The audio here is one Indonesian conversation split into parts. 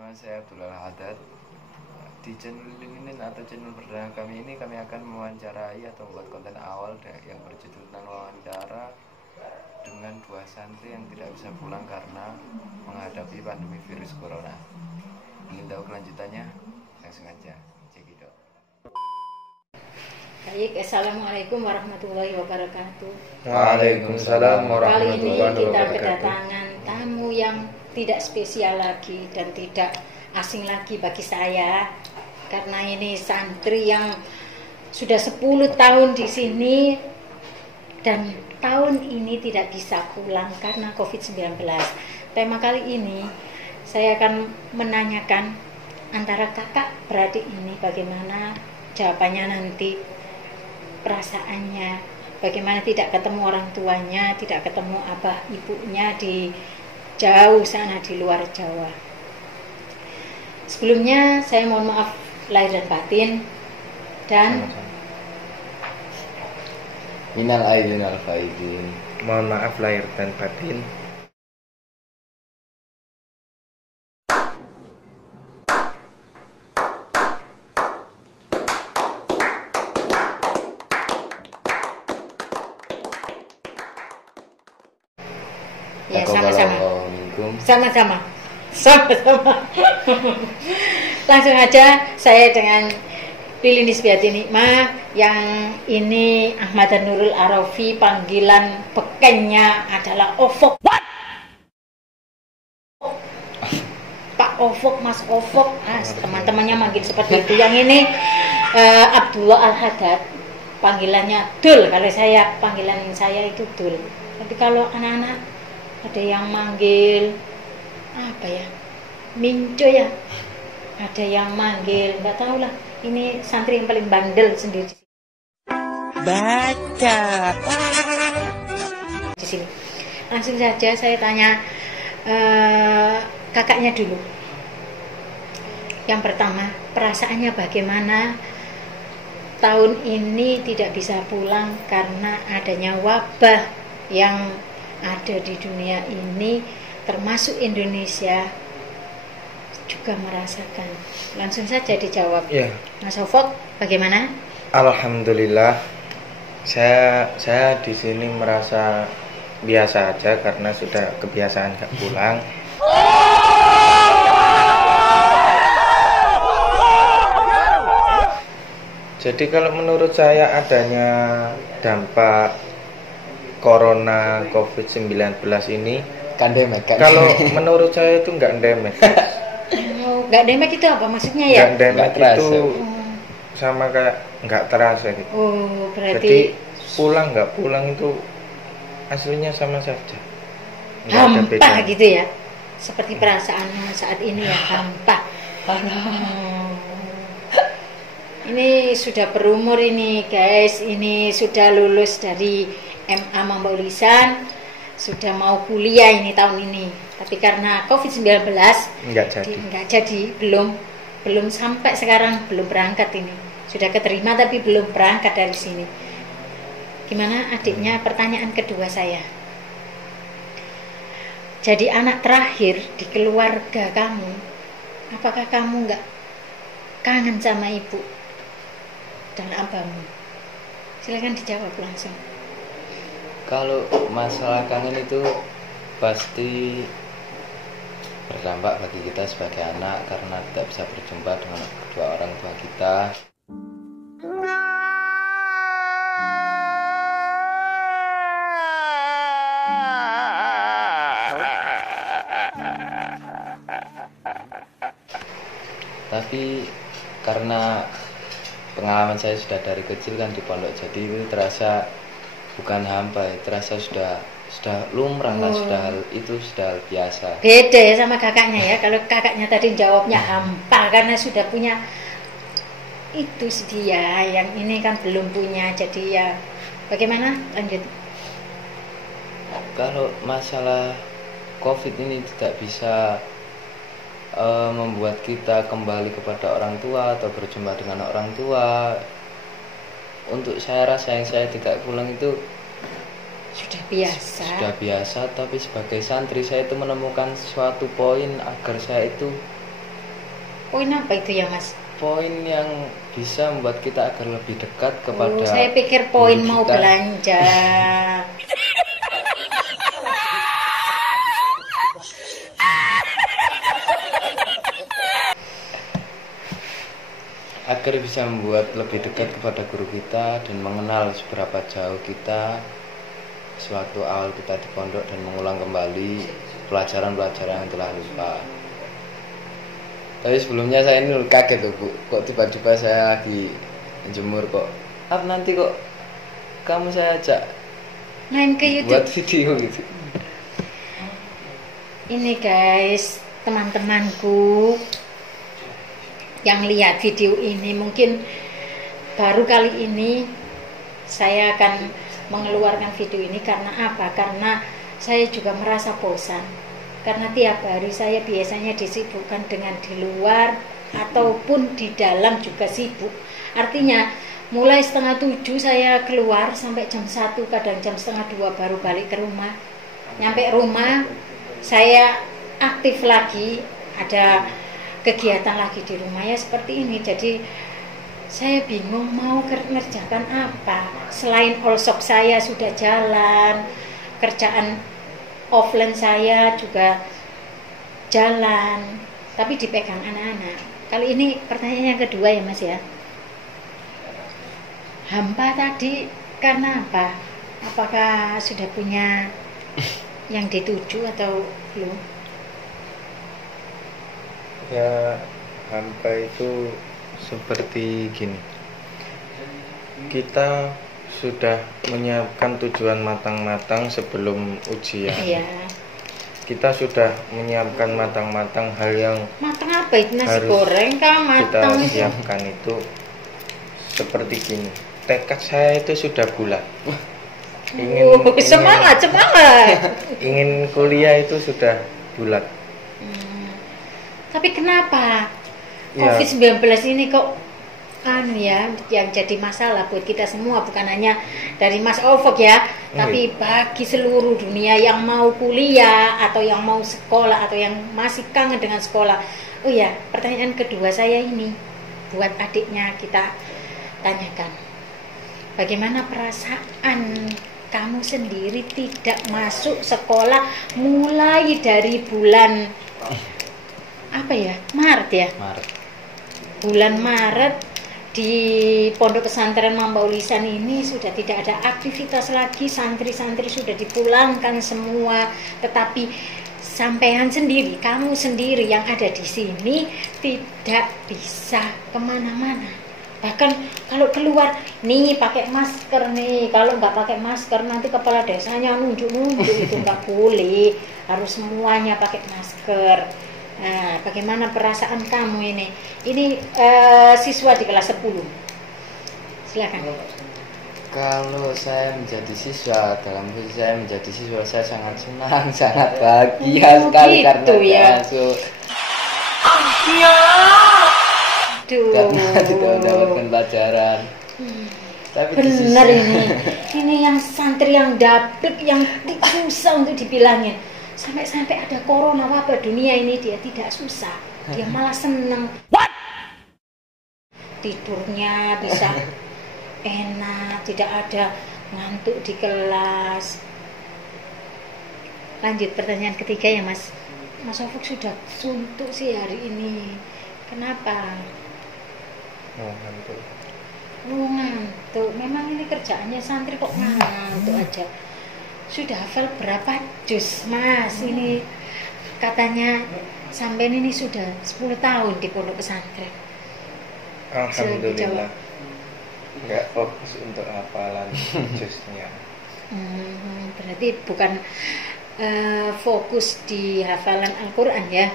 Nama saya Abdullah Haddad. Di channel ini atau channel perdana kami ini kami akan mewawancarai atau membuat konten awal yang berjudul tentang wawancara dengan dua santri yang tidak bisa pulang karena menghadapi pandemi virus corona. Ingin tahu kelanjutannya? Langsung aja cekidot. Baik, assalamualaikum warahmatullahi wabarakatuh. Waalaikumsalam Kali warahmatullahi ini kita wabarakatuh. kedatangan tamu yang tidak spesial lagi dan tidak asing lagi bagi saya, karena ini santri yang sudah 10 tahun di sini dan tahun ini tidak bisa pulang karena COVID-19. Tema kali ini saya akan menanyakan antara kakak beradik ini bagaimana jawabannya nanti, perasaannya, bagaimana tidak ketemu orang tuanya, tidak ketemu abah ibunya di jauh sana di luar Jawa. Sebelumnya saya mohon maaf lahir dan batin dan Minal aidin wal faizin. Mohon maaf lahir dan batin. ya sama-sama. Assalamualaikum. Sama-sama. Langsung aja saya dengan Lili Nisbiati Nikmah, yang ini Ahmad Nurul Arafi, panggilan bekennya adalah Ofok. What? Pak Ofok, Mas Ofok, teman-temannya manggil seperti itu. Yang ini Abdullah Al-Haddad, panggilannya Dul. Kalau saya, panggilan saya itu Dul. Tapi kalau anak-anak ada yang manggil apa ya, Minco ya, ada yang manggil nggak tahu lah. Ini santri yang paling bandel sendiri baca di sini. Langsung saja saya tanya kakaknya dulu. Yang pertama, perasaannya bagaimana tahun ini tidak bisa pulang karena adanya wabah yang ada di dunia ini, termasuk Indonesia juga merasakan. Langsung saja dijawab. Ya, Mas Ofok, bagaimana? alhamdulillah. Saya di sini merasa biasa aja karena sudah kebiasaan nggak pulang. Jadi kalau menurut saya adanya dampak Corona COVID-19 ini, kalau menurut saya itu nggak endemik. Nggak demek itu apa maksudnya ya? Nggak endemik Nggak terasa. itu sama kayak nggak terasa gitu. Oh, Jadi berarti pulang nggak pulang itu aslinya sama saja. Nggak ada hampa bedanya. gitu ya? Seperti perasaannya saat ini ya, hampa. Ini sudah berumur ini guys, ini sudah lulus dari MA Mamba Ulisan, sudah mau kuliah ini tahun ini. Tapi karena COVID-19 nggak jadi. belum sampai sekarang, belum berangkat ini. Sudah keterima tapi belum berangkat dari sini. Gimana adiknya? Pertanyaan kedua saya. Jadi anak terakhir di keluarga kamu, apakah kamu nggak kangen sama ibu dan abahmu? Silakan dijawab langsung. Kalau masalah kangen itu pasti berdampak bagi kita sebagai anak karena tidak bisa berjumpa dengan kedua orang tua kita. Tapi karena pengalaman saya sudah dari kecil kan di pondok, jadi itu terasa bukan hampa, terasa sudah lumrah lah, itu sudah biasa. Beda ya sama kakaknya ya. Kalau kakaknya tadi jawabnya hampa karena sudah punya itu dia, yang ini kan belum punya. Jadi ya bagaimana lanjut? Kalau masalah COVID ini tidak bisa membuat kita kembali kepada orang tua atau berjumpa dengan orang tua. Untuk saya, rasa yang saya tidak pulang itu sudah biasa. Tapi sebagai santri saya itu menemukan suatu poin agar saya itu Poin apa itu ya Mas? Poin yang bisa membuat kita agar lebih dekat kepada Oh, saya pikir poin guru mau kita. belanja. Agar bisa membuat lebih dekat kepada guru kita dan mengenal seberapa jauh kita sewaktu awal kita di pondok dan mengulang kembali pelajaran-pelajaran yang telah lupa. Tapi sebelumnya saya ini kaget tuh Bu, kok tiba-tiba saya lagi jemur kok nanti kok kamu saya ajak Main ke YouTube. buat video gitu. Ini guys, teman-temanku yang lihat video ini mungkin baru kali ini saya akan mengeluarkan video ini. Karena apa? Karena saya juga merasa bosan. Karena tiap hari saya biasanya disibukkan dengan di luar ataupun di dalam juga sibuk. Artinya mulai 6:30 saya keluar sampai jam 1, kadang jam 1:30 baru balik ke rumah. Nyampe rumah saya aktif lagi, ada kegiatan lagi di rumah ya seperti ini. Jadi saya bingung mau ngerjakan apa. Selain all shop saya sudah jalan, kerjaan offline saya juga jalan, tapi dipegang anak-anak. Kali ini pertanyaan yang kedua ya Mas ya. Hampa tadi karena apa? Apakah sudah punya yang dituju atau belum? Ya, hampa itu seperti gini. Kita sudah menyiapkan tujuan matang-matang sebelum ujian. Iya. Kita sudah menyiapkan matang-matang hal yang Matang apa itu? Nasi harus goreng kah kita matang itu? siapkan itu seperti gini. Tekad saya itu sudah bulat. Semangat. Ingin kuliah itu sudah bulat. Tapi kenapa Ya. COVID-19 ini kok yang jadi masalah buat kita semua, bukan hanya dari Mas Ovok ya, tapi bagi seluruh dunia yang mau kuliah atau yang mau sekolah atau yang masih kangen dengan sekolah. Oh ya, pertanyaan kedua saya ini buat adiknya kita tanyakan. Bagaimana perasaan kamu sendiri tidak masuk sekolah mulai dari bulan apa ya? Maret ya? Maret. Bulan Maret di Pondok Pesantren Mambau Lisan ini sudah tidak ada aktivitas lagi, santri-santri sudah dipulangkan semua, tetapi sampean sendiri, kamu sendiri yang ada di sini tidak bisa kemana-mana. Bahkan kalau keluar nih pakai masker nih, kalau nggak pakai masker nanti kepala desanya nunjuk-nunjuk, itu nggak boleh, harus semuanya pakai masker. Nah, bagaimana perasaan kamu ini? Ini siswa di kelas 10. Silakan. Kalau saya menjadi siswa, dalam posisi saya menjadi siswa, saya sangat senang, sangat bahagia sekali gitu karena ya. masuk. Aduh. Karena tidak mendapatkan pelajaran. Tapi di sisi- Benar ini yang santri yang dapet, yang susah untuk dibilangin. Sampai ada corona wabah dunia ini dia tidak susah, dia malah seneng. Tidurnya bisa enak, tidak ada ngantuk di kelas. Lanjut pertanyaan ketiga ya Mas. Mas Ovok sudah suntuk sih hari ini. Kenapa? ngantuk. Ngantuk. Memang ini kerjaannya santri kok ngantuk aja. Sudah hafal berapa juz Mas? Ini katanya sampean ini sudah 10 tahun di pondok pesantren. Alhamdulillah. Nggak fokus untuk hafalan jusnya. Berarti bukan fokus di hafalan Al-Quran ya?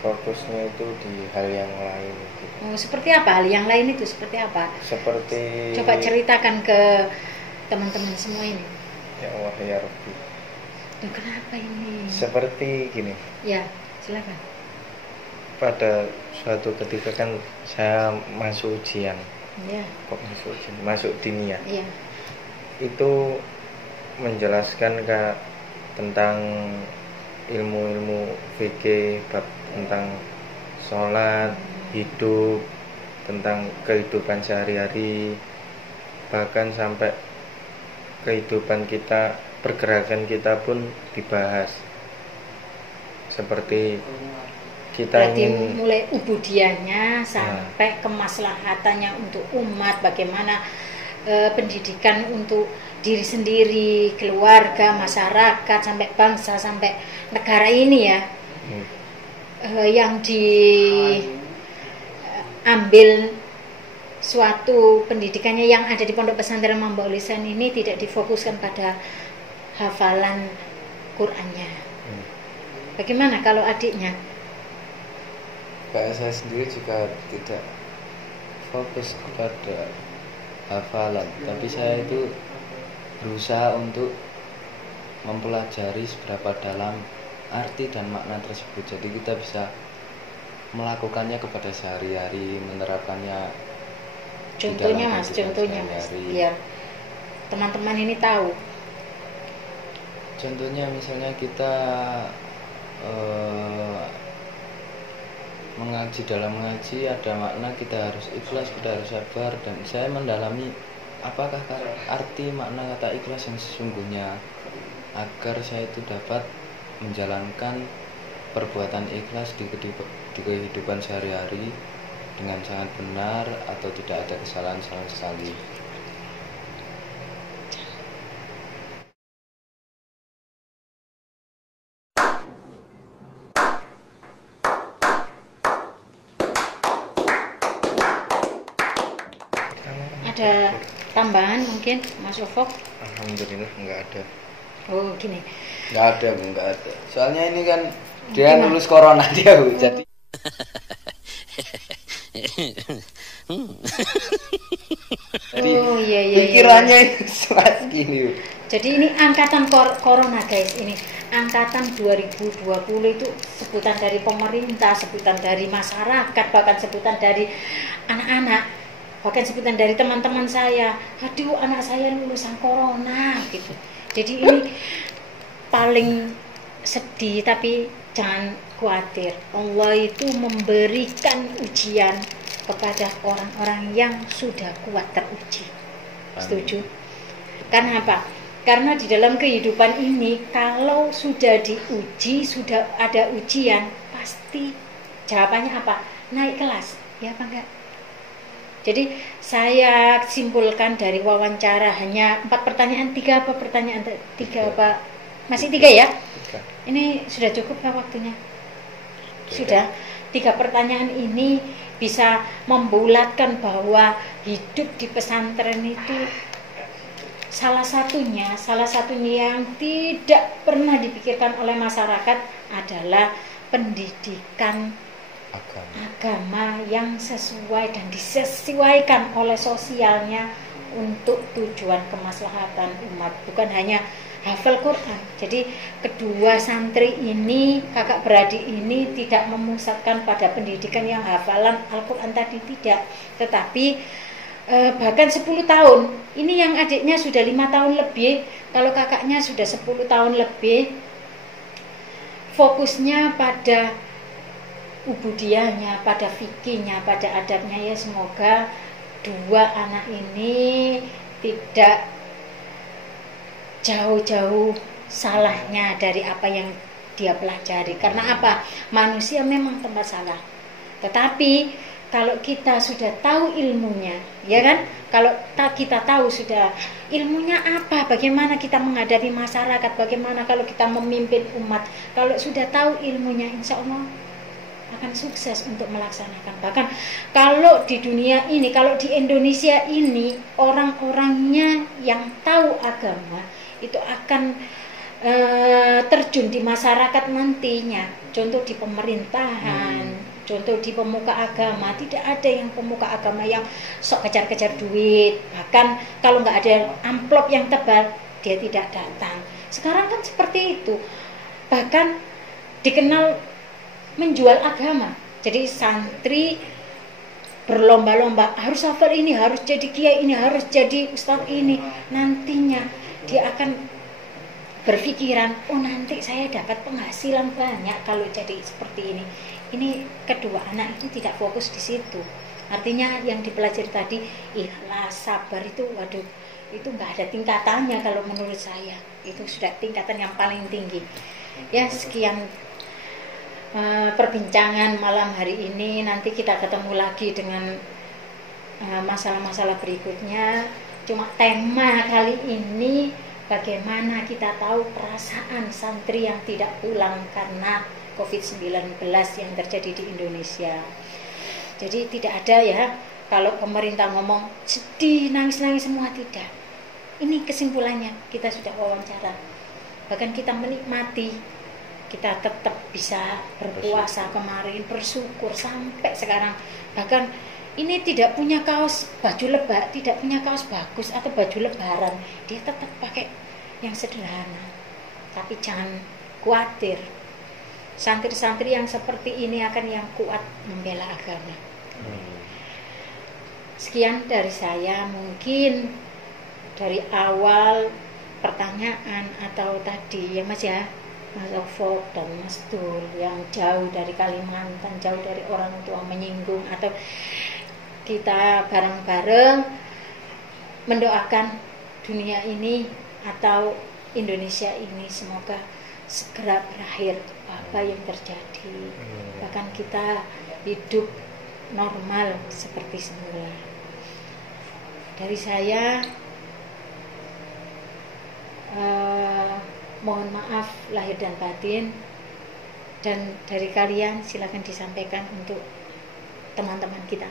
Fokusnya itu di hal yang lain gitu. Oh, seperti apa? Hal yang lain itu seperti apa? Seperti Coba ceritakan ke teman-teman semua ini. ya Allah ya Rabbi. Duh, kenapa ini? Seperti gini. Ya, silakan. Pada suatu ketika kan saya masuk ujian. Ya, Masuk diniyah. iya. Itu menjelaskan tentang ilmu-ilmu fikih, bab tentang sholat, hidup, tentang kehidupan sehari-hari, bahkan sampai kehidupan kita, pergerakan kita pun dibahas. Seperti kita Berarti ingin mulai ubudiahnya sampai kemaslahatannya untuk umat, bagaimana pendidikan untuk diri sendiri, keluarga, masyarakat, sampai bangsa, sampai negara ini ya, yang diambil suatu pendidikannya yang ada di Pondok Pesantren Mambaul Ihsan ini tidak difokuskan pada hafalan Qur'annya. Bagaimana kalau adiknya? Kayak saya sendiri juga tidak fokus kepada hafalan, tapi saya itu berusaha untuk mempelajari seberapa dalam arti dan makna tersebut, jadi kita bisa melakukannya kepada sehari-hari, menerapkannya. Contohnya Mas, biar teman-teman ini tahu. Contohnya misalnya kita mengaji, dalam mengaji ada makna kita harus ikhlas, kita harus sabar, dan saya mendalami apakah arti makna kata ikhlas yang sesungguhnya, agar saya itu dapat menjalankan perbuatan ikhlas di kehidupan sehari-hari dengan sangat benar atau tidak ada kesalahan sama sekali. Ada tambahan mungkin Mas Ufuk? alhamdulillah nggak ada. Oh gini, Nggak ada, Bu, nggak ada. Soalnya ini kan dia lulus corona dia, Bu. Jadi oh iya. pikirannya itu sempat gini, Bu. Jadi ini angkatan corona guys, ini angkatan 2020 itu sebutan dari pemerintah, sebutan dari masyarakat, bahkan sebutan dari anak-anak, bahkan sebutan dari teman-teman saya. Aduh, anak saya lulusan corona gitu. Jadi ini paling sedih, tapi jangan khawatir. Allah itu memberikan ujian kepada orang-orang yang sudah kuat teruji. Setuju? Karena apa? Karena di dalam kehidupan ini, kalau sudah diuji, sudah ada ujian, pasti jawabannya apa? Naik kelas, ya apa enggak? Jadi saya simpulkan dari wawancara hanya 4 pertanyaan, 3 apa pertanyaan? 3 apa? Masih 3 ya? 3. Ini sudah cukup ya waktunya? Sudah. 3 pertanyaan ini bisa membulatkan bahwa hidup di pesantren itu salah satunya yang tidak pernah dipikirkan oleh masyarakat adalah pendidikan agama yang sesuai dan disesuaikan oleh sosialnya untuk tujuan kemaslahatan umat, bukan hanya hafal Quran. Jadi kedua santri ini, kakak beradik ini tidak memusatkan pada pendidikan yang hafalan Al-Quran tadi, tidak, tetapi bahkan 10 tahun. Ini yang adiknya sudah 5 tahun lebih, kalau kakaknya sudah 10 tahun lebih, fokusnya pada ubudiahnya, pada fikihnya, pada adabnya. Ya semoga 2 anak ini tidak jauh-jauh salahnya dari apa yang dia pelajari. Karena apa? Manusia memang tempat salah. Tetapi kalau kita sudah tahu ilmunya, ya kan? Kalau kita tahu sudah ilmunya apa, bagaimana kita menghadapi masyarakat, bagaimana kalau kita memimpin umat, kalau sudah tahu ilmunya, insya Allah akan sukses untuk melaksanakan. Bahkan kalau di dunia ini, kalau di Indonesia ini, orang-orangnya yang tahu agama itu akan terjun di masyarakat nantinya. Contoh di pemerintahan, contoh di pemuka agama. Tidak ada yang pemuka agama yang sok kejar-kejar duit. Bahkan kalau nggak ada amplop yang tebal, dia tidak datang. Sekarang kan seperti itu. Bahkan dikenal menjual agama. Jadi santri berlomba-lomba, harus hafal ini, harus jadi kiai ini, harus jadi ustadz ini. Nantinya dia akan berpikiran, oh nanti saya dapat penghasilan banyak kalau jadi seperti ini. Ini kedua anak itu tidak fokus di situ. Artinya yang dipelajari tadi, ikhlas, sabar itu, waduh, itu nggak ada tingkatannya kalau menurut saya. Itu sudah tingkatan yang paling tinggi. Ya, sekian perbincangan malam hari ini. Nanti kita ketemu lagi dengan masalah-masalah berikutnya. Cuma tema kali ini, bagaimana kita tahu perasaan santri yang tidak pulang karena COVID-19 yang terjadi di Indonesia. Jadi tidak ada ya, kalau pemerintah ngomong sedih, nangis-nangis semua, tidak. Ini kesimpulannya, kita sudah wawancara. Bahkan kita menikmati, kita tetap bisa berpuasa kemarin, bersyukur sampai sekarang. Bahkan ini tidak punya kaos baju lebaran, tidak punya kaos bagus atau baju lebaran, dia tetap pakai yang sederhana. Tapi jangan khawatir, santri-santri yang seperti ini akan yang kuat membela agama. Sekian dari saya, mungkin dari awal pertanyaan atau tadi ya Mas ya, Mas Ofok dan Mas Dul yang jauh dari Kalimantan, jauh dari orang tua menyinggung, atau kita bareng-bareng mendoakan dunia ini atau Indonesia ini semoga segera berakhir apa yang terjadi, bahkan kita hidup normal seperti semula. Dari saya mohon maaf lahir dan batin, dan dari kalian silakan disampaikan untuk teman-teman kita.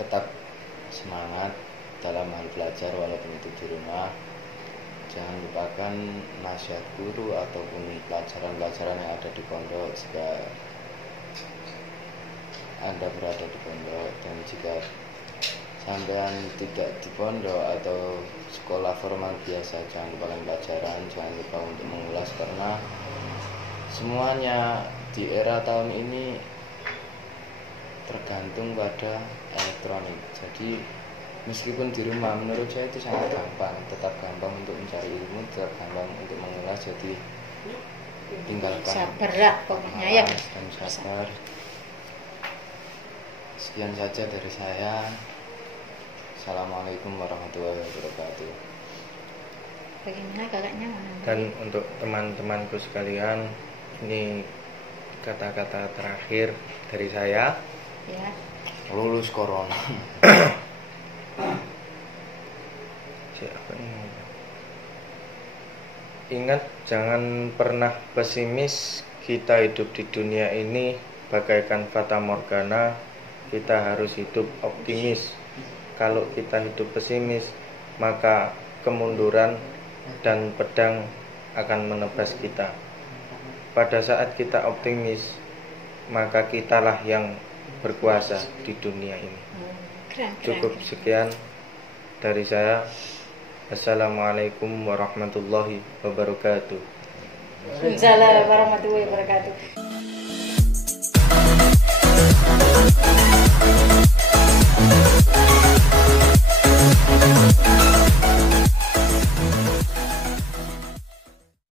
Tetap semangat dalam hal belajar walaupun itu di rumah. Jangan lupakan nasihat guru ataupun pelajaran-pelajaran yang ada di pondok jika Anda berada di pondok. Dan jika sampean tidak di pondok atau sekolah formal biasa, jangan lupakan pelajaran, jangan lupa untuk mengulas, karena semuanya di era tahun ini tergantung pada elektronik. Jadi meskipun di rumah, menurut saya itu sangat gampang, tetap gampang untuk mencari ilmu, tetap gampang untuk mengulas. Jadi tinggalkan sabar lah pokoknya ya, dan sabar. Sekian saja dari saya. Assalamualaikum warahmatullahi wabarakatuh. Bagaimana kakaknya? Dan untuk teman-temanku sekalian, ini kata-kata terakhir dari saya. Ya. Lulus corona. Ingat, jangan pernah pesimis. Kita hidup di dunia ini bagaikan fata morgana. Kita harus hidup optimis. Kalau kita hidup pesimis, maka kemunduran dan pedang akan menebas kita. Pada saat kita optimis, maka kitalah yang berkuasa di dunia ini. Cukup sekian dari saya. Assalamualaikum warahmatullahi wabarakatuh. Waalaikumsalam warahmatullahi wabarakatuh.